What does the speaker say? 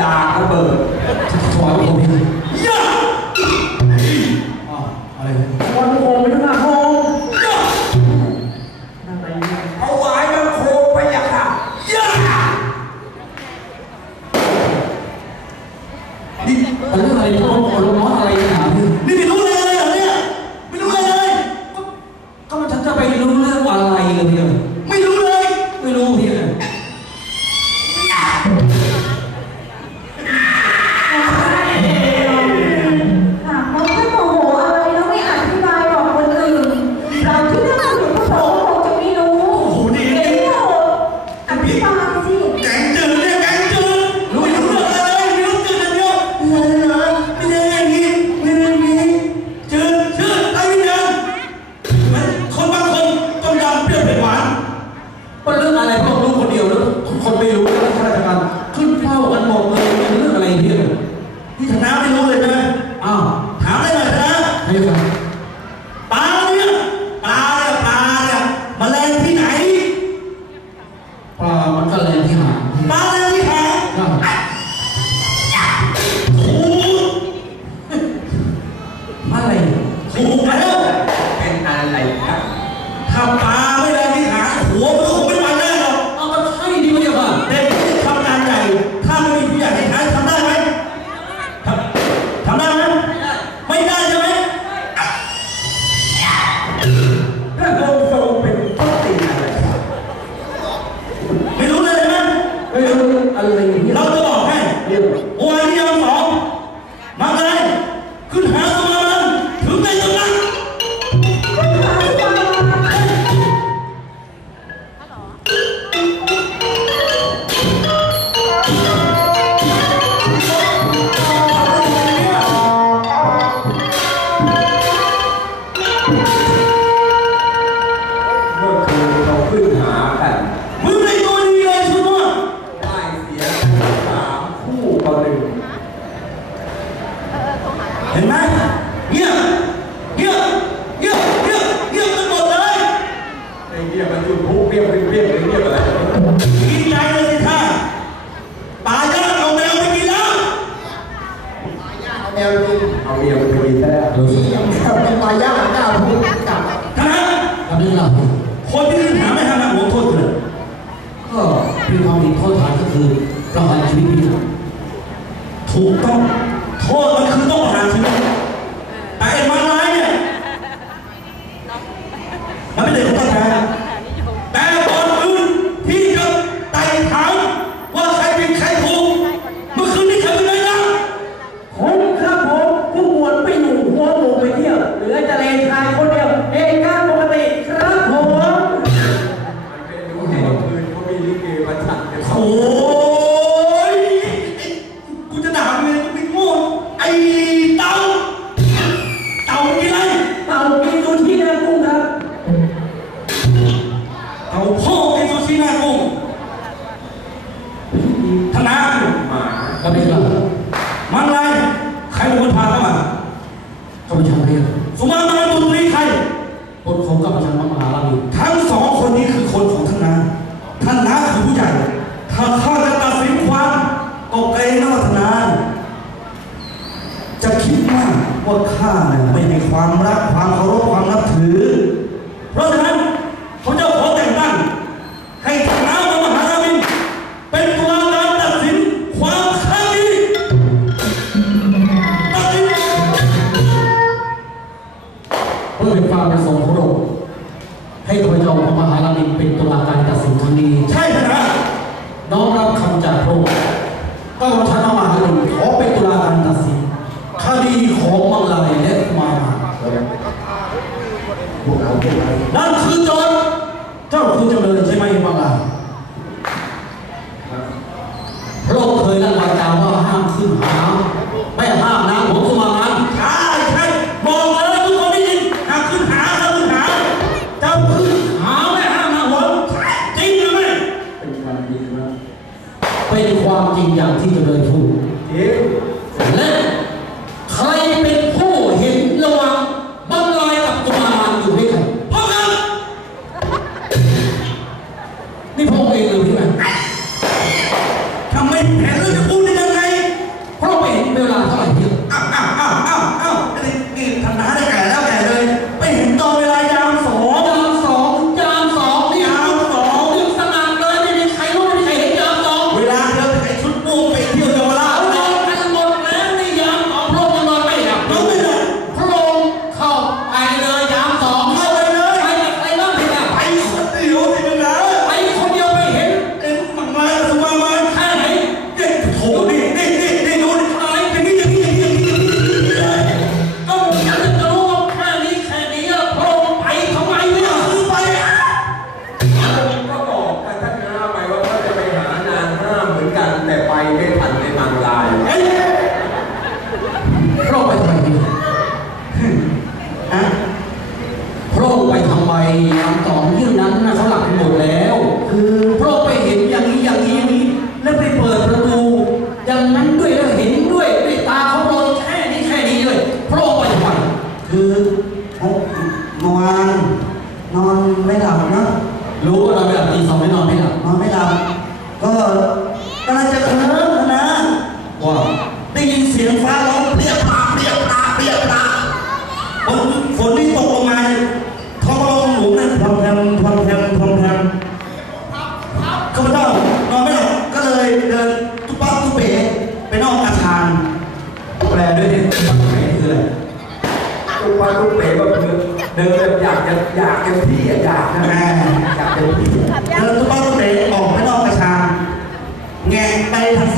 ดาก็เบิดถอยผมเยอะอะไรวันโคมไป็นหน้าโคมยอะเอาไว้มันโคมไปอย่างค่ะยอะนี่เรื่อะไรพวกเราียวแล้วคนไม่รู้แล้วข้าราชการขึ้นเฝ้ากันหมดเลยเป็นเรื่องอะไรเนี่ยที่ธนาไม่รู้เลยใช่ไหมอ้าวถามได้เลยธนาไม่รู้ปลาเนี่ยปลาเนี่ยปลาเนี่ยมันแรงที่ไหนปลามันก็แรงที่หาปลาแรงที่หางถูกอะไรถูกไห โทษฐานก็คือประหารชีวิตถูกต้องโทษมันคือต้องประหารชีวิตแต่ไอ้มันร้ายเนี่ยมันไม่ได้ กับอาจารย์มหาลาอยู่ทั้งสองคนนี้คือคนของท่านนาท่านนาคือผู้ใหญ่ ถ้าข้านจะตัดสินความก็เกรงว่าท่านนาจะคิดว่าว่าข้าเนี่ยไม่มีความรักความเคารพความนับถือ เพราะฉะนั้น yang. ข้าพเจ้านอนไม่หลับก็เลยเดินทุบป้าตุ๊เป๋ไปนอกอาคารแปลด้วยเนี่คืออะไรทุบป้าตุ๊เป๋ก็คือเดินแบบอยากจะอยากเต็มที่อยากนะแม่อยากเต็มที่เดินทุบป้าตุ๊เป๋ออกไปนอกอาคารแงะไปทาง